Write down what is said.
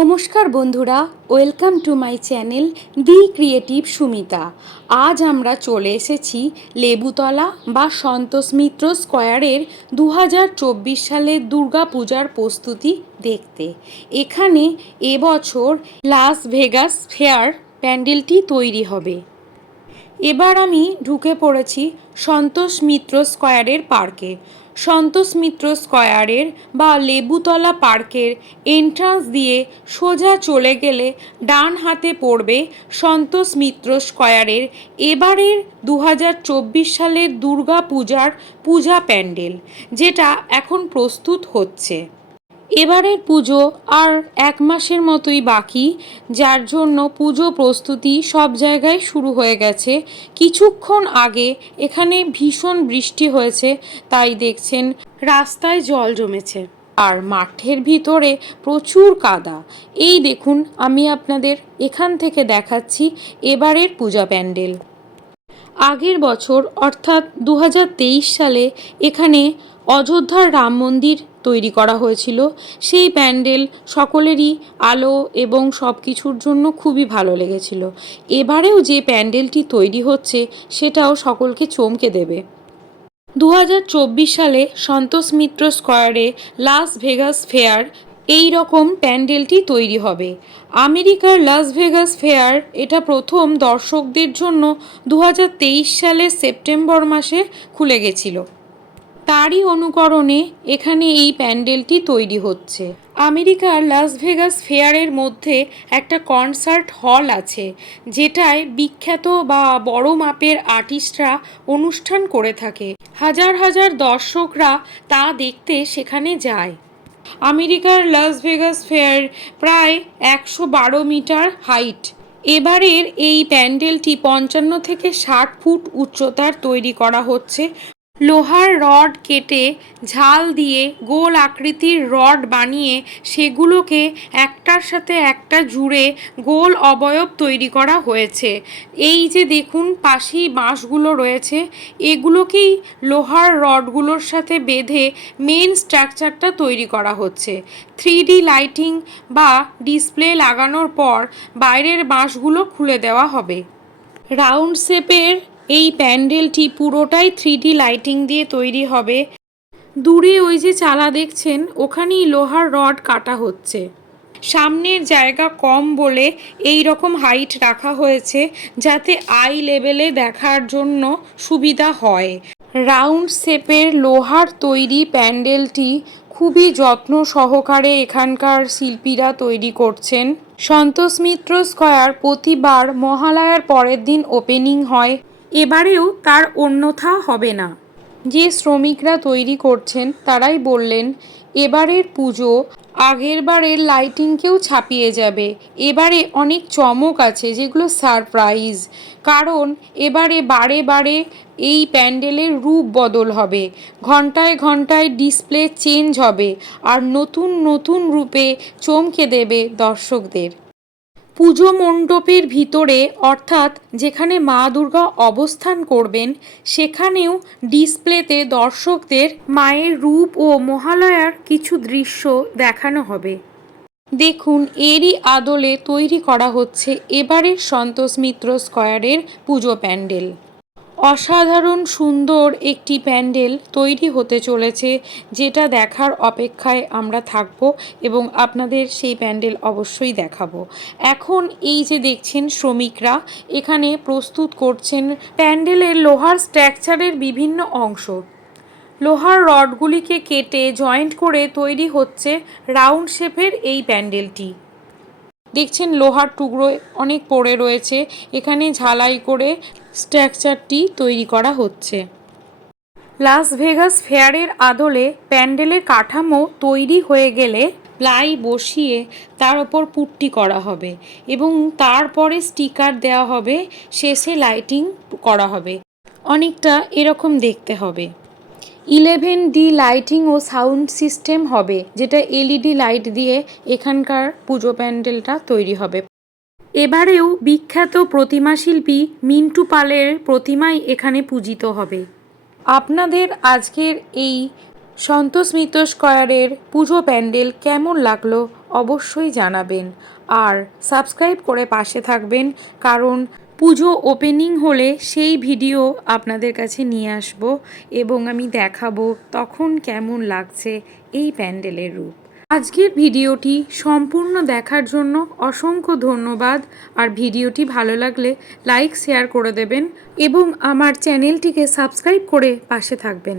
নমস্কার বন্ধুরা, welcome to my channel the creative Sumita. আজ আমরা চলে এসেছি লেবুতলা বা সন্তোষ মিত্র স্কোয়ারের দু সালের দুর্গা পূজার প্রস্তুতি দেখতে। এখানে এবছর লাস ভেগাস ফেয়ার প্যান্ডেলটি তৈরি হবে। এবার আমি ঢুকে পড়েছি সন্তোষ মিত্র স্কোয়ারের পার্কে। সন্তোষ মিত্র স্কোয়ারের বা লেবুতলা পার্কের এন্ট্রান্স দিয়ে সোজা চলে গেলে ডান হাতে পড়বে সন্তোষ মিত্র স্কোয়ারের এবারের দু হাজার চব্বিশ সালের দুর্গা পূজার পূজা প্যান্ডেল, যেটা এখন প্রস্তুত হচ্ছে। এবারের পুজো আর এক মাসের মতোই বাকি, যার জন্য পুজো প্রস্তুতি সব জায়গায় শুরু হয়ে গেছে। কিছুক্ষণ আগে এখানে ভীষণ বৃষ্টি হয়েছে, তাই দেখছেন রাস্তায় জল জমেছে। আর মাঠের ভিতরে প্রচুর কাদা। এই দেখুন, আমি আপনাদের এখান থেকে দেখাচ্ছি এবারের পূজা প্যান্ডেল। আগের বছর, অর্থাৎ দু হাজার তেইশ সালে, এখানে অযোধ্যার রাম মন্দির তৈরি করা হয়েছিল। সেই প্যান্ডেল সকলেরই আলো এবং সব কিছুর জন্য খুবই ভালো লেগেছিল। এবারেও যে প্যান্ডেলটি তৈরি হচ্ছে, সেটাও সকলকে চমকে দেবে। দু হাজার চব্বিশ সালে সন্তোষ মিত্র স্কোয়ারে লাস ভেগাস ফেয়ার এই রকম প্যান্ডেলটি তৈরি হবে। আমেরিকার লাস ভেগাস ফেয়ার এটা প্রথম দর্শকদের জন্য দু হাজার তেইশ সালের সেপ্টেম্বর মাসে খুলে গেছিল। তারই অনুকরণে এখানে এই প্যান্ডেলটি তৈরি হচ্ছে। আমেরিকার লাস ভেগাস ফেয়ারের মধ্যে একটা কনসার্ট হল আছে, যেটায় বিখ্যাত বা বড় মাপের আর্টিস্টরা অনুষ্ঠান করে থাকে। হাজার হাজার দর্শকরা তা দেখতে সেখানে যায়। আমেরিকার লাস ভেগাস ফেয়ার প্রায় একশো বারো মিটার হাইট। এবারের এই প্যান্ডেলটি পঞ্চান্ন থেকে ষাট ফুট উচ্চতার তৈরি করা হচ্ছে। লোহার রড কেটে ঝাল দিয়ে গোল আকৃতির রড বানিয়ে সেগুলোকে একটার সাথে একটা জুড়ে গোল অবয়ব তৈরি করা হয়েছে। এই যে দেখুন, পাশেই বাঁশগুলো রয়েছে। এগুলোকেই লোহার রডগুলোর সাথে বেঁধে মেন স্ট্রাকচারটা তৈরি করা হচ্ছে। থ্রি লাইটিং বা ডিসপ্লে লাগানোর পর বাইরের বাঁশগুলো খুলে দেওয়া হবে। রাউন্ড শেপের এই প্যান্ডেলটি পুরোটাই থ্রি লাইটিং দিয়ে তৈরি হবে। দূরে ওই যে চালা দেখছেন, ওখানেই লোহার রড কাটা হচ্ছে। সামনের জায়গা কম বলে এই রকম হাইট রাখা হয়েছে, যাতে আই লেভেলে দেখার জন্য সুবিধা হয়। রাউন্ড শেপের লোহার তৈরি প্যান্ডেলটি খুবই যত্ন সহকারে এখানকার শিল্পীরা তৈরি করছেন। সন্তোষ মিত্র স্কয়ার প্রতিবার মহালয়ার পরের দিন ওপেনিং হয়। এবারেও তার অন্যথা হবে না। যে শ্রমিকরা তৈরি করছেন, তারাই বললেন, এবারের পুজো আগের বারের লাইটিংকেও ছাপিয়ে যাবে। এবারে অনেক চমক আছে, যেগুলো সারপ্রাইজ। কারণ এবারে বারে বারে এই প্যান্ডেলের রূপ বদল হবে। ঘন্টায় ঘন্টায় ডিসপ্লে চেঞ্জ হবে। আর নতুন নতুন রূপে চমকে দেবে দর্শকদের। পুজো মণ্ডপের ভিতরে, অর্থাৎ যেখানে মা দুর্গা অবস্থান করবেন, সেখানেও ডিসপ্লেতে দর্শকদের মায়ের রূপ ও মহালয়ার কিছু দৃশ্য দেখানো হবে। দেখুন, এরই আদলে তৈরি করা হচ্ছে এবারের সন্তোষ মিত্র স্কয়ারের পুজো প্যান্ডেল। অসাধারণ সুন্দর একটি প্যান্ডেল তৈরি হতে চলেছে, যেটা দেখার অপেক্ষায় আমরা থাকব এবং আপনাদের সেই প্যান্ডেল অবশ্যই দেখাবো। এখন এই যে দেখছেন শ্রমিকরা, এখানে প্রস্তুত করছেন প্যান্ডেলের লোহার স্ট্রাকচারের বিভিন্ন অংশ। লোহার রডগুলিকে কেটে জয়েন্ট করে তৈরি হচ্ছে রাউন্ড শেপের এই প্যান্ডেলটি। দেখছেন লোহার টুকরো অনেক পড়ে রয়েছে, এখানে ঝালাই করে স্ট্রাকচারটি তৈরি করা হচ্ছে। লাস ভেগাস ফেয়ারের আদলে প্যান্ডেলের কাঠামো তৈরি হয়ে গেলে প্লাই বসিয়ে তার ওপর পুট্টি করা হবে এবং তারপরে স্টিকার দেওয়া হবে, শেষে লাইটিং করা হবে। অনেকটা এরকম দেখতে হবে। ইলেভেন ডি লাইটিং ও সাউন্ড সিস্টেম হবে, যেটা এলইডি লাইট দিয়ে এখানকার পুজো প্যান্ডেলটা তৈরি হবে। এবারেও বিখ্যাত প্রতিমা শিল্পী মিন্টু পালের প্রতিমাই এখানে পূজিত হবে। আপনাদের আজকের এই সন্তোষ মিত্র স্কয়ারের পুজো প্যান্ডেল কেমন লাগল অবশ্যই জানাবেন। আর সাবস্ক্রাইব করে পাশে থাকবেন, কারণ পুজো ওপেনিং হলে সেই ভিডিও আপনাদের কাছে নিয়ে আসব এবং আমি দেখাবো তখন কেমন লাগছে এই প্যান্ডেলের রূপ। আজকের ভিডিওটি সম্পূর্ণ দেখার জন্য অসংখ্য ধন্যবাদ। আর ভিডিওটি ভালো লাগলে লাইক, শেয়ার করে দেবেন এবং আমার চ্যানেলটিকে সাবস্ক্রাইব করে পাশে থাকবেন।